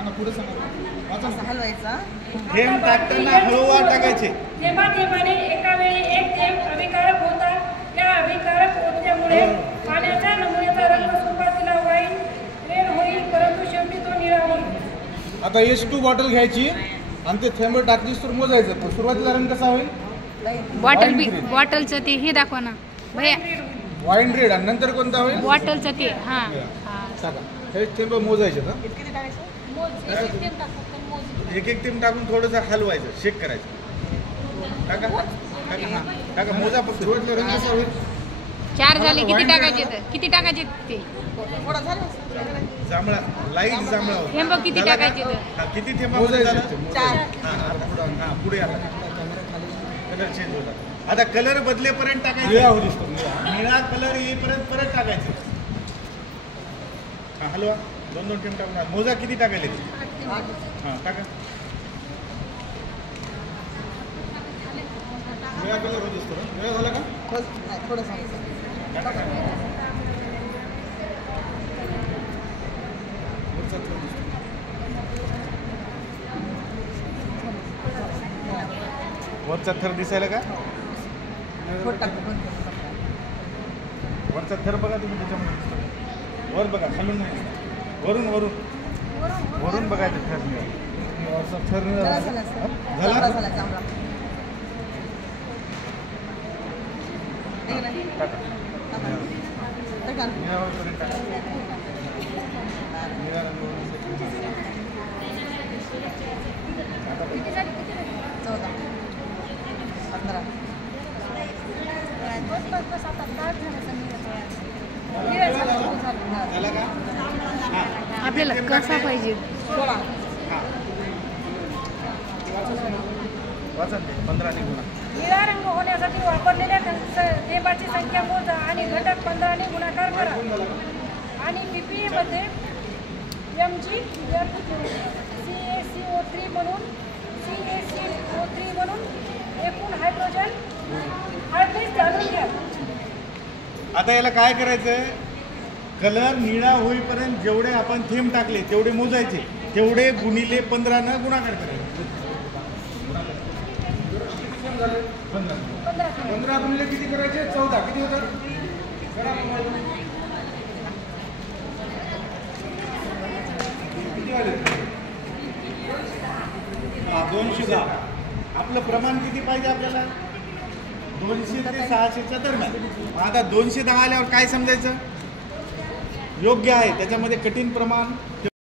सांगा पुढे सांगा असं हलवायचा थेंब टाकताना हळूवार टाकायचे. थेंबाथेंबाने एका वेळी एक थेंब अभिकारक होतात. या अभिकारक ओतल्यामुळे पाण्याच्या नमुन्याचा रंग सुरुवातीला वाईन रेड होईल, परंतु शेवटी तो निळा होईल. आता H2 बॉटल घ्यायची आणि ते थेंब टाकलीस तर मोजायचं. तर सुरुवातीला रंग कसा होईल? Bottle Wine green. बॉटलचं ते हे दाखवा ना भैया. Wine red. आणि नंतर कोणता होईल? बॉटलचं ते हां टाका. हे थेंब मोजायचे ना. किती टाकायचं? एक एक थेंब टाकून थोडंसं हलवायचं, शेक करायचं. टाका टाका हां टाका. मोजा फक्त. सुरुवातीला रंग कसा होईल? 4 झाले. किती टाकायचे तर किती टाकायचे ते थोडा झालं जांभळा, लाईट जांभळा होता. थेंब किती झाला का? टाकायचे तर? हां, किती थेंब मोजायचे. चार. हां पुढे आला. कलर चेंज होता. आता कलर बदलेपर्यंत निळा टाकायचं. होईल दिसतो, निळा. निळा कलर येईपर्यंत परत टाकायचं. हां हलवा. 2-2 थेंब टाकून मोजा किती टाकायले. हां टाका. निळा कलर होत दिसतो ना. निळा झाला का? थोडं सांगायचं. टाका. वरचा थर दिसतो. वरचा थर दिसायला का? थोडं टाकू. वरचा थर बघा तुम्ही त्याच्यामध्ये दिसतो. वर बघा, खालून नाही दिसत. वरून वरून वरून बघायचं थर निळा. वरचा थर निळा झाला झाला. झाला झाला? जांभळा झाला जांभळा. टाका. टाका. निळावरपर्यंत टाका. निळा रंग वरून आता बघा. 14 15 झाला का? हां. आपल्याला कसा पाहिजे? 16 हां. वाचा ते 15 ने गुणा. निळा रंग होण्यासाठी वापरलेल्या थेंबाची संख्या मोजा आणि घटक 15 ने गुणाकार करा. आणि PPA मध्ये CaCO3 म्हणून CaCO3 म्हणून एकूण हायड्रोजन हार्डनेस जाणून घ्या. आता याला काय करायचं? कलर निळा होईपर्यंत जेवढे आपण थेंब टाकले तेवढे मोजायचे. तेवढे गुणिले 15 न गुणाकार करायचे. 15 गुणिले किती करायचे? 14. किती होतात? करा मग. किती आले? 210. आपलं प्रमाण किती पाहिजे आपल्याला? 200 ते 600च्या दरम्यान. आता 210 आल्यावर काय समजायचं? योग्य आहे. त्याच्यामध्ये कठीण प्रमाण ते